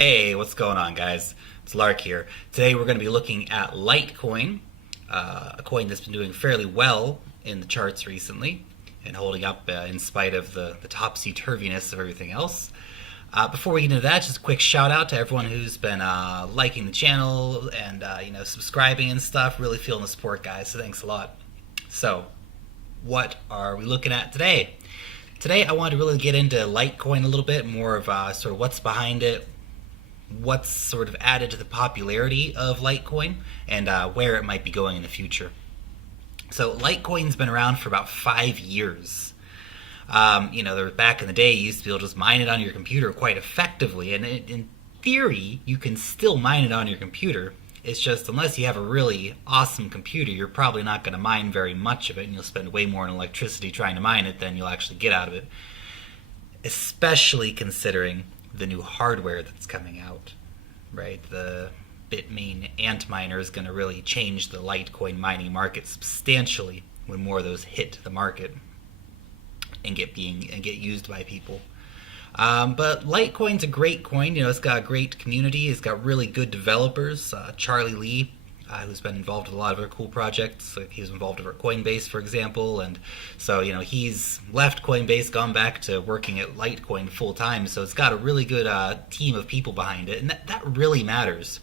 Hey, what's going on, guys? It's Lark here. Today we're going to be looking at Litecoin, a coin that's been doing fairly well in the charts recently and holding up in spite of the topsy-turviness of everything else. Before we get into that, just a quick shout out to everyone who's been liking the channel and subscribing and stuff. Really feeling the support, guys. So thanks a lot. So, what are we looking at today? Today, I wanted to really get into Litecoin a little bit more of sort of what's behind it, what's sort of added to the popularity of Litecoin, and where it might be going in the future. So Litecoin's been around for about 5 years. Back in the day, you used to be able to just mine it on your computer quite effectively, and in theory, you can still mine it on your computer. It's just unless you have a really awesome computer, you're probably not going to mine very much of it, and you'll spend way more in electricity trying to mine it than you'll actually get out of it. Especially considering the new hardware that's coming out, right? The Bitmain Antminer is going to really change the Litecoin mining market substantially when more of those hit the market and get used by people. But Litecoin's a great coin. It's got a great community. It's got really good developers. Charlie Lee, who's been involved with a lot of other cool projects. Like he was involved over at Coinbase, for example, and so he's left Coinbase, gone back to working at Litecoin full time. So it's got a really good team of people behind it, and that really matters.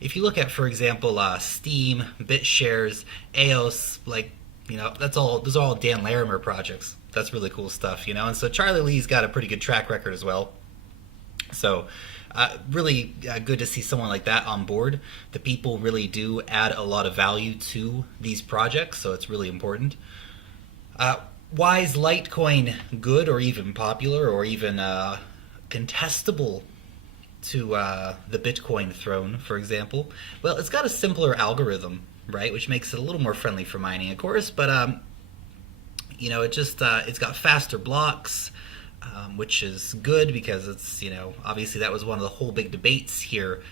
If you look at, for example, Steam, BitShares, EOS, those are all Dan Larimer projects. That's really cool stuff, And so Charlie Lee's got a pretty good track record as well. So really good to see someone like that on board. The people really do add a lot of value to these projects, so it's really important. Why is Litecoin good or even popular or even contestable to the Bitcoin throne, for example? Well, it's got a simpler algorithm, right, which makes it a little more friendly for mining, of course, but it's got faster blocks, which is good because it's, obviously that was one of the whole big debates here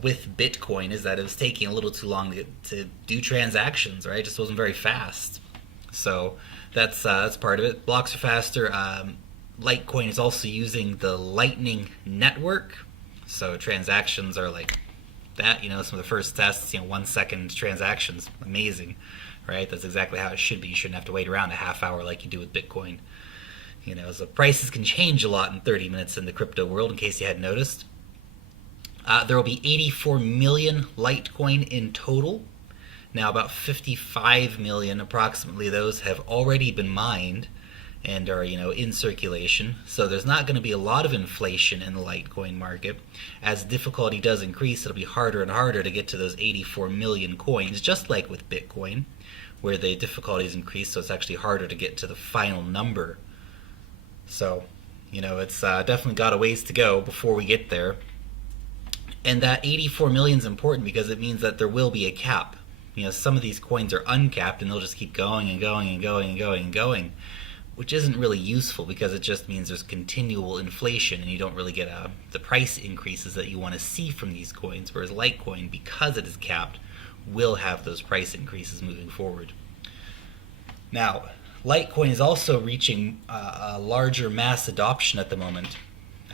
with Bitcoin, is that it was taking a little too long to do transactions, right? It just wasn't very fast. So that's part of it. Blocks are faster. Litecoin is also using the Lightning Network, so transactions are like that. Some of the first tests, 1 second transactions, amazing, right? That's exactly how it should be. You shouldn't have to wait around a half hour like you do with Bitcoin. So prices can change a lot in 30 minutes in the crypto world, in case you hadn't noticed. There will be 84 million Litecoin in total. Now, about 55 million, approximately, those have already been mined and are, in circulation. So there's not going to be a lot of inflation in the Litecoin market. As difficulty does increase, it'll be harder and harder to get to those 84 million coins, just like with Bitcoin, where the difficulties increase, so it's actually harder to get to the final number. So, it's definitely got a ways to go before we get there. And that 84 million is important because it means that there will be a cap. Some of these coins are uncapped and they'll just keep going and going and going and going and going, which isn't really useful because it just means there's continual inflation and you don't really get the price increases that you want to see from these coins, whereas Litecoin, because it is capped, will have those price increases moving forward. Now, Litecoin is also reaching a larger mass adoption at the moment.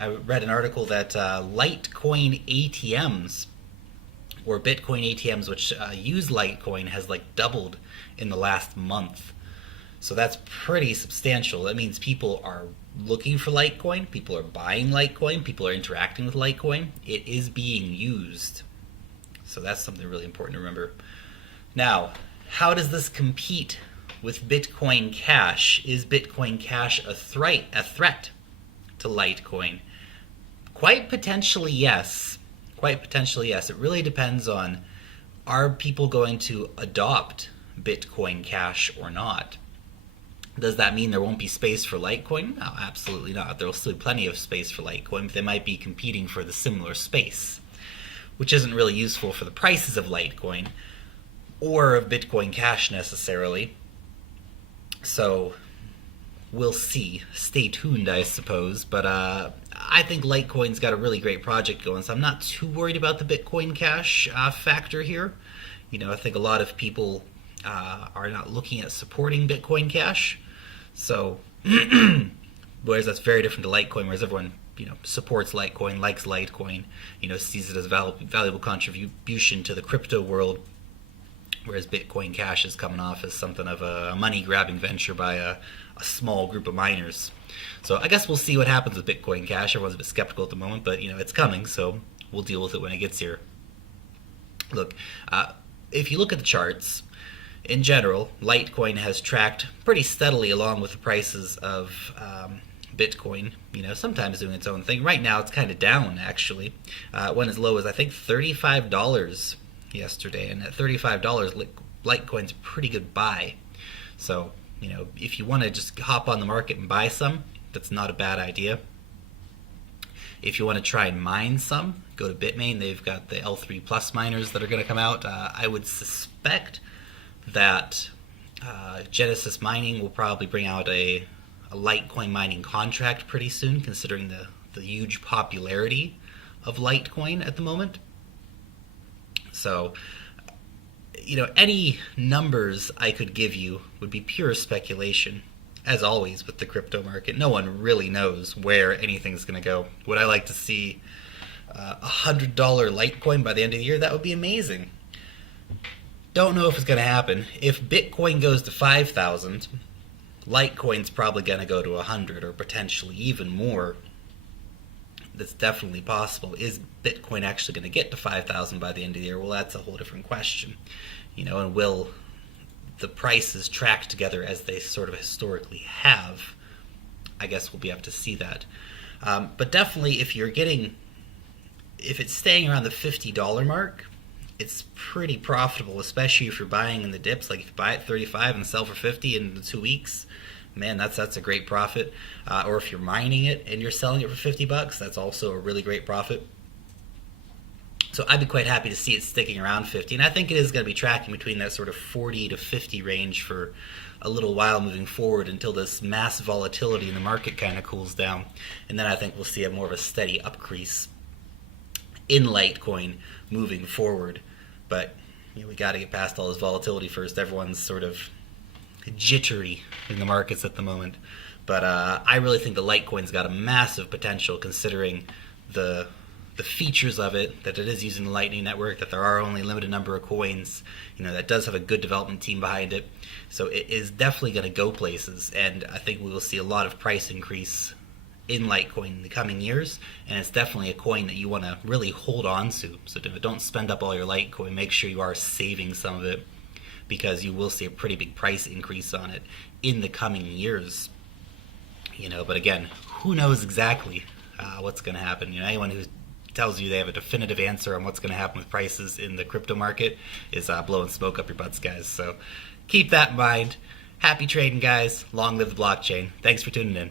I read an article that Litecoin ATMs, or Bitcoin ATMs which use Litecoin, has doubled in the last month. So that's pretty substantial. That means people are looking for Litecoin, people are buying Litecoin, people are interacting with Litecoin. It is being used. So that's something really important to remember. Now, how does this compete with Bitcoin Cash? Is Bitcoin Cash a threat to Litecoin? Quite potentially, yes. It really depends on, are people going to adopt Bitcoin Cash or not? Does that mean there won't be space for Litecoin? No, absolutely not. There will still be plenty of space for Litecoin, but they might be competing for the similar space, which isn't really useful for the prices of Litecoin or of Bitcoin Cash necessarily. So we'll see. Stay tuned, I suppose. But I think Litecoin's got a really great project going, so I'm not too worried about the Bitcoin Cash factor here. I think a lot of people are not looking at supporting Bitcoin Cash. So, whereas that's very different to Litecoin, whereas everyone supports Litecoin, likes Litecoin, sees it as a valuable contribution to the crypto world, whereas Bitcoin Cash is coming off as something of a money-grabbing venture by a small group of miners. So I guess we'll see what happens with Bitcoin Cash. Everyone's a bit skeptical at the moment, but it's coming, so we'll deal with it when it gets here. Look, if you look at the charts, in general, Litecoin has tracked pretty steadily along with the prices of Bitcoin, sometimes doing its own thing. Right now it's kind of down, actually. It went as low as, I think, $35 yesterday, and at $35, Litecoin's a pretty good buy. So, if you want to just hop on the market and buy some, that's not a bad idea. If you want to try and mine some, go to Bitmain. They've got the L3 Plus miners that are going to come out. I would suspect that Genesis Mining will probably bring out a Litecoin mining contract pretty soon, considering the huge popularity of Litecoin at the moment. So, any numbers I could give you would be pure speculation. As always with the crypto market, no one really knows where anything's going to go. Would I like to see $100 Litecoin by the end of the year? That would be amazing. Don't know if it's going to happen. If Bitcoin goes to 5,000, Litecoin's probably going to go to 100 or potentially even more. That's definitely possible. Is Bitcoin actually going to get to 5,000 by the end of the year? Well, that's a whole different question. And will the prices track together as they sort of historically have? I guess we'll be able to see that. But definitely if it's staying around the $50 mark, it's pretty profitable, especially if you're buying in the dips. Like if you buy at 35 and sell for 50 in 2 weeks, man, that's a great profit. Or if you're mining it and you're selling it for $50, that's also a really great profit. So I'd be quite happy to see it sticking around 50, and I think it is going to be tracking between that sort of 40 to 50 range for a little while moving forward until this mass volatility in the market kind of cools down, and then I think we'll see more of a steady upcrease in Litecoin moving forward. But we got to get past all this volatility first. Everyone's sort of jittery in the markets at the moment, but I really think the Litecoin's got a massive potential, considering the features of it, that it is using the Lightning Network, that there are only a limited number of coins, that does have a good development team behind it. So it is definitely going to go places, and I think we will see a lot of price increase in Litecoin in the coming years, and it's definitely a coin that you want to really hold on to. So don't spend up all your Litecoin. Make sure you are saving some of it, because you will see a pretty big price increase on it in the coming years. But again, who knows exactly what's going to happen? Anyone who tells you they have a definitive answer on what's going to happen with prices in the crypto market is blowing smoke up your butts, guys. So keep that in mind. Happy trading, guys. Long live the blockchain. Thanks for tuning in.